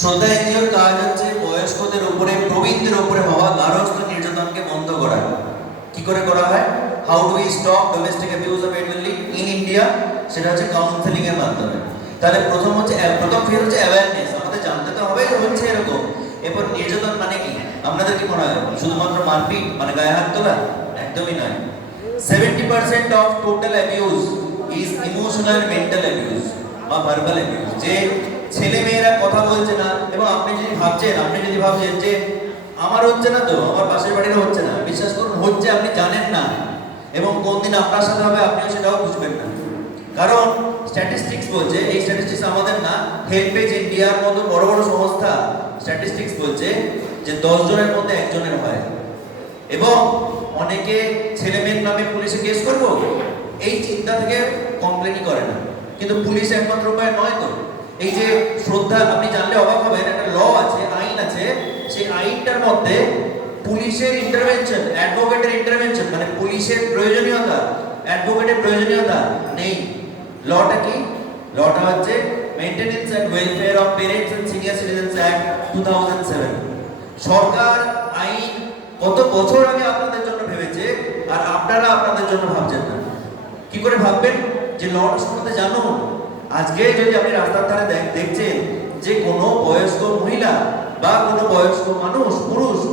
শ্রদ্ধা এনজিওর কাজ হচ্ছে বয়স্কদের উপরে, প্রবীণদের উপরে হওয়া গার্হস্থ নির্যাতনকে বন্ধ করা। কি করে করা হয়? How do stop domestic abuse of elderly in India সেটা হচ্ছে কাউন্সেলিং এর মাধ্যমে। তাহলে প্রথম হচ্ছে প্রথম ফেজ হচ্ছে অ্যাওয়ারনেস আমাদের জানতে তো হবে হচ্ছে এরকম। এরপর নির্যাতন মানে কি? আপনাদের কি মনে হয়? শুধুমাত্র মারপিট? মানে গায়ে হাত তোলা? একদমই নয়। Seventy percent of total abuse is emotional mental abuse বা ভার্বাল অ্যাবিউজ যে ছেলে মেয়েরা কথা বলছে না এবং আপনি যদি ভাবছেন, আপনি যদি ভাবছেন যে আমার হচ্ছে না তো, আমার পাশের বাড়িরও হচ্ছে না, বিশ্বাস করুন, হচ্ছে আপনি জানেন না। এবং কোন দিন আপনার সাথে হবে, আপনিও সেটাও বুঝবেন না। কারণ স্ট্যাটিস্টিক্স বলছে, এই স্ট্যাটিস্টিক্স আমাদের না হেল্পেজ ইন্ডিয়ার মতো বড় বড় সংস্থা স্ট্যাটিস্টিক্স বলছে যে দশ জনের মধ্যে একজনের হয়। এবং অনেকে ছেলে মেয়ের নামে পুলিশে কেস করব, এই চিন্তা থেকে কমপ্লেনই করে না। কিন্তু পুলিশ একমাত্র উপায় নয় তো। এই যে শ্রদ্ধা, আপনি জানলে অবাক হবেন, একটা ল আছে, আইন আছে, সেই আইনটার মধ্যে পুলিশের ইন্টারভেনশন অ্যাডভোকেটের ইন্টারভেনশন মানে পুলিশের প্রয়োজনীয়তা অ্যাডভোকেটের প্রয়োজনীয়তা নেই। লটা কি? লটা হচ্ছে maintenance and welfare of parents and senior citizens act two thousand seven সরকার আইন কত বছর আগে আপনাদের জন্য ভেবেছে, আর আপনারা আপনাদের জন্য ভাবছেন না। কি করে ভাববেন? যে লটা সম্বন্ধে জানো? আজকে যদি আপনি রাস্তার ধারে দেখ- দেখছেন যে কোনো বয়স্ক মহিলা বা কোনো বয়স্ক মানুষ, পুরুষ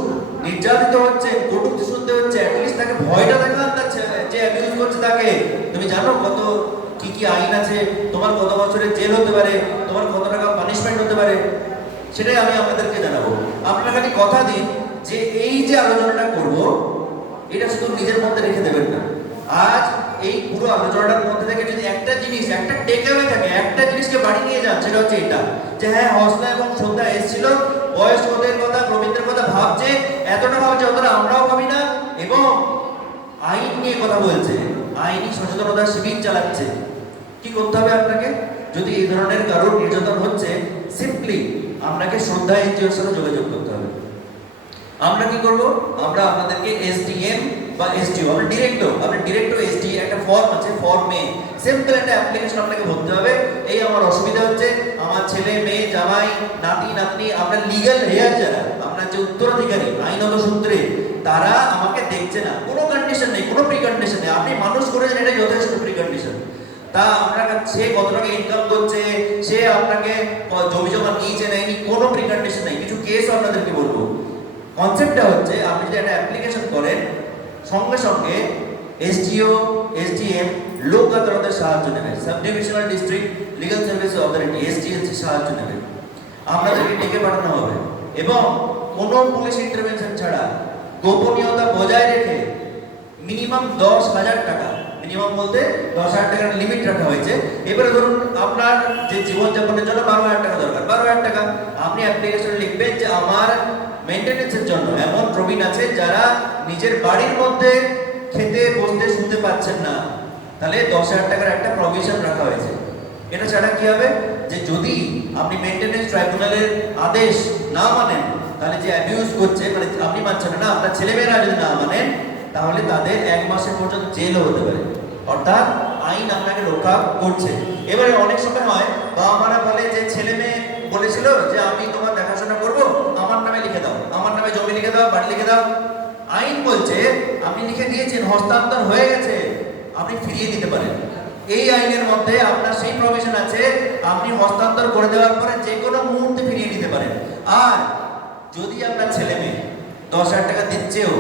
নির্যাতিত হচ্ছে, কটুক্তি শুনতে হচ্ছে অ্যাটলিস্ট তাকে ভয়টা দেখান তার যে অ্যাবিউজ করছে তাকে। তুমি জানো কত, কি কি আইন আছে? তোমার কত বছরের জেল হতে পারে? তোমার কত টাকা পানিশমেন্ট হতে পারে? সেটাই আমি আপনাদেরকে জানাব। আপনারা খালি কথা দিন যে এই যে আলোচনাটা করব, এটা শুধু নিজের মধ্যে রেখে দেবেন না। আজ এই পুরো আলোচনাটার মধ্যে একটা টেকঅ্যাওয়ে থাকে, একটা জিনিসকে বাড়ি নিয়ে যান, সেটা হচ্ছে এটা। যে হ্যাঁ হসলা এবং শ্রদ্ধা এসেছিল বয়স্কদের কথা প্রবীণদের কথা ভাবছে, এতটা ভাবছে অতটা আমরাও ভাবি না, এবং আইন নিয়ে কথা বলছে। আইনি সচেতনতা শিবির চালাচ্ছে। কি করতে হবে আপনাকে? যদি এই ধরনের কারোর নির্যাতন হচ্ছে সিম্পলি আপনাকে শ্রদ্ধা এনজিওর সাথে যোগাযোগ করতে হবে। আমরা কি করব? আমরা আপনাদেরকে এসডিএম বা এসডিও আমরা ডিরেক্টর আপনি ডিরেক্টর এসডি একটা ফর্ম আছে ফর্মে সিম্পল একটা অ্যাপ্লিকেশন আপনাকে ভরতে হবে। এই আমার অসুবিধা হচ্ছে, আমার ছেলে, মেয়ে, জামাই, নাতি, নাতনি, আপনার লিগ্যাল হেয়ার যারা, আপনার যে উত্তরাধিকারী আইনত সূত্রে, তারা আমাকে দেখছে না। কোনো কন্ডিশন নেই, কোনো প্রি কন্ডিশন নেই। আপনি মানুষ করেছেন এটাই যথেষ্ট প্রি কন্ডিশন তা আপনার সে কত টাকা ইনকাম করছে, সে আপনাকে জমি জমা নিয়েছে, নেয়নি, কোনো প্রি কন্ডিশন নেই। কিছু কেসও আপনাদেরকে বলব। কনসেপ্টটা হচ্ছে, আপনি যদি একটা অ্যাপ্লিকেশন করেন সঙ্গে সঙ্গে এসডিও এসডিএম, লোক আদালতের সাহায্য নেবে। Sub divisional district legal service authority SDSC সাহায্য নেবে। আপনাদেরকে ডেকে পাঠানো হবে এবং কোনো পুলিশ ইন্টারভেনশন ছাড়া গোপনীয়তা বজায় রেখে মিনিমাম দশ হাজার টাকা মিনিমাম বলতে দশ হাজার টাকার লিমিট রাখা হয়েছে। এবারে ধরুন আপনার যে জীবনযাপনের জন্য বারো হাজার টাকা দরকার। বারো হাজার টাকা, আপনি অ্যাপ্লিকেশন লিখবেন যে আমার মেনটেনেন্সের জন্য। এমন প্রবীণ আছে যারা নিজের বাড়ির মধ্যে খেতে, বসতে শুতে পাচ্ছেন না। তাহলে দশ হাজার টাকার একটা প্রভিশন রাখা হয়েছে। এটা ছাড়া কি হবে? যে যদি আপনি মেনটেনেন্স ট্রাইব্যুনালের আদেশ না মানেন, তাহলে যে অ্যাবিউজ করছে মানে আপনি মানছেন না, আপনার ছেলেমেয়েরা যদি না মানেন, তাহলে তাদের এক মাসের পর্যন্ত জেলও হতে পারে। অর্থাৎ আইন আপনাকে রক্ষা করছে। এবারে অনেক সময় হয় বাবা মারা বলে যে ছেলে মেয়ে বলেছিল যে, আমি তোমার দেখাশোনা করব আমার নামে লিখে দাও আমার নামে জমি লিখে দাও, বাড়ি লিখে দাও। আইন বলছে, আপনি লিখে দিয়েছেন, হস্তান্তর হয়ে গেছে। আপনি ফিরিয়ে দিতে পারেন। এই আইনের মধ্যে আপনার সেই প্রভিশন আছে, আপনি হস্তান্তর করে দেওয়ার পরে যে কোনো মুহূর্তে ফিরিয়ে নিতে পারেন। আর যদি আপনার ছেলে মেয়ে দশ হাজার টাকা দিচ্ছেও,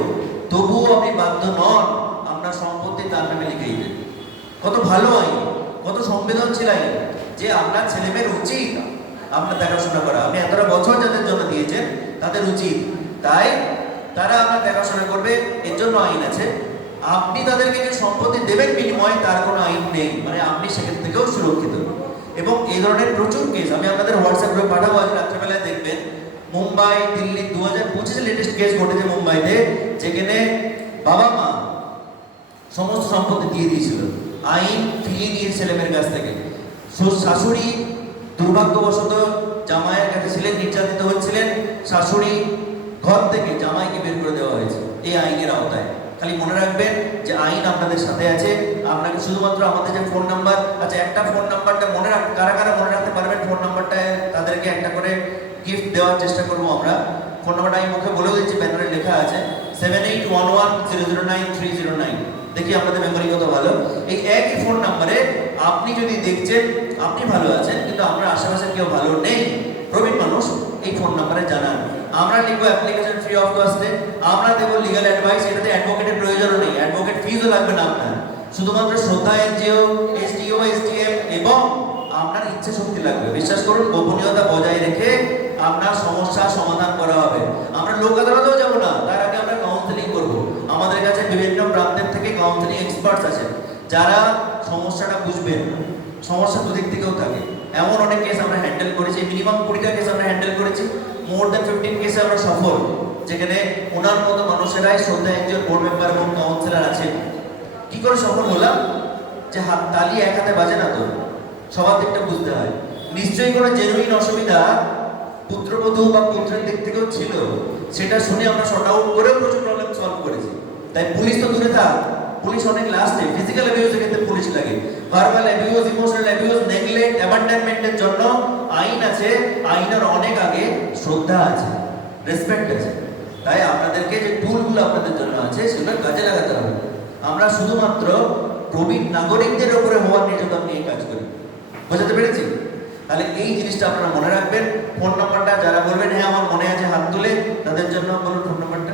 তবুও আপনি বাধ্য নন, আপনার সম্পত্তি তার নামে লিখে দিতেন কত ভালো আইন, কত সংবেদনশীল আইন যে আপনার ছেলে মেয়ের উচিত আপনার দেখাশোনা করা। আপনি এতটা বছর যাদের জন্য দিয়েছেন, তাদের উচিত তাই তারা আপনার দেখাশোনা করবে, এর জন্য আইন আছে। আপনি তাদেরকে যে সম্পত্তি দেবেন বিনিময়ে তার কোনো আইন নেই মানে আপনি সেখান থেকেও সুরক্ষিত। এবং এই ধরনের প্রচুর কেস আমি আপনাদের হোয়াটসঅ্যাপ গ্রুপে পাঠাবো, আজ রাত্রেবেলায় দেখবেন। মুম্বাই, দিল্লি দু হাজার পঁচিশে লেটেস্ট কেস ঘটেছে মুম্বাইতে, যেখানে বাবা মা সমস্ত সম্পত্তি দিয়ে দিয়েছিল। আইন ফিরিয়ে নিয়ে ছেলেমেয়ের কাছ থেকে। শাশুড়ি দুর্ভাগ্যবশত জামাইয়ের কাছে ছিলেন, নির্যাতিত হচ্ছিলেন। শাশুড়ি ঘর থেকে জামাইকে বের করে দেওয়া হয়েছে, এই আইনের আওতায়। খালি মনে রাখবেন যে আইন আপনাদের সাথে আছে, আপনাকে শুধুমাত্র আমাদের যে ফোন নাম্বার আচ্ছা একটা ফোন নাম্বারটা মনে রাখ কারা কারা মনে রাখতে পারবেন ফোন নাম্বারটা তাদেরকে একটা করে গিফট দেওয়ার চেষ্টা করব আমরা। ফোন নাম্বারটা আমি মুখে বলেও দিচ্ছি, ব্যানারে লেখা আছে seven eight one one zero zero nine three zero nine দেখি আপনাদের মেমোরি কত ভালো। এই একই ফোন নাম্বারে আপনি যদি দেখছেন, আপনি ভালো আছেন, কিন্তু আপনার আশেপাশে কেউ ভালো নেই, প্রবীণ মানুষ এই ফোন নাম্বারে জানান। আমরা লিখব অ্যাপ্লিকেশন ফ্রি অফ কস্টে আমরা দেবো লিগাল অ্যাডভাইস এটাতে অ্যাডভোকেটের প্রয়োজনও নেই। অ্যাডভোকেট ফিজও লাগবে না আপনার। শুধুমাত্র শ্রদ্ধা এনজিও এসডিও এসডিএম এবং আপনার ইচ্ছে শক্তি লাগবে। বিশ্বাস করুন, গোপনীয়তা বজায় রেখে আপনার সমস্যার সমাধান করা হবে। আমরা লোক আদালতেও যাব না। তার আগে আমরা কাউন্সেলিং করব। আমাদের কাছে বিভিন্ন প্রান্তের থেকে কাউন্সেলিং এক্সপার্টস আছে যারা সমস্যাটা বুঝবেন সমস্যা দুদিক থেকেও থাকে। এমন অনেক কেস আমরা হ্যান্ডেল করেছি। মিনিমাম কুড়িটা কেস আমরা হ্যান্ডেল করেছি। মোর দ্যান ফিফটিন কেসে আমরা সফল, যেখানে ওনার মতো মানুষেরাই শ্রদ্ধা একজন বোর্ড মেম্বার এবং কাউন্সিলর আছেন। কি করে সফল হলাম? যে হাত তালি এক হাতে বাজে না তো? সবার দিকটা বুঝতে হয়। নিশ্চয়ই কোনো জেনুইন অসুবিধা পুত্রবধূ বা পুত্রের দিক থেকেও ছিল। সেটা শুনে আমরা শর্ট আউট করেও প্রচুর প্রবলেম সলভ করেছি। তাই পুলিশ তো দূরে থাক। পুলিশ অনেক লাস্টে ফিজিক্যাল অ্যাবিউজের ক্ষেত্রে পুলিশ লাগে। Verbal abuse emotional abuse neglect অ্যাবান্ডনমেন্টের জন্য আইন আছে আইনের অনেক আগে শ্রদ্ধা আছে রেসপেক্ট আছে। তাই আপনাদেরকে যে টুলগুলো আপনাদের জন্য আছে সেগুলো কাজে লাগাতে হবে। আমরা শুধুমাত্র প্রবীণ নাগরিকদের উপরে হওয়ার নির্যাতন নিয়ে কাজ করি। বোঝাতে পেরেছি? তাহলে এই জিনিসটা আপনারা মনে রাখবেন। ফোন নাম্বারটা যারা বলবেন হ্যাঁ আমার মনে আছে হাত তুলে তাদের জন্য বলুন ফোন নাম্বারটা.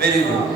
Very good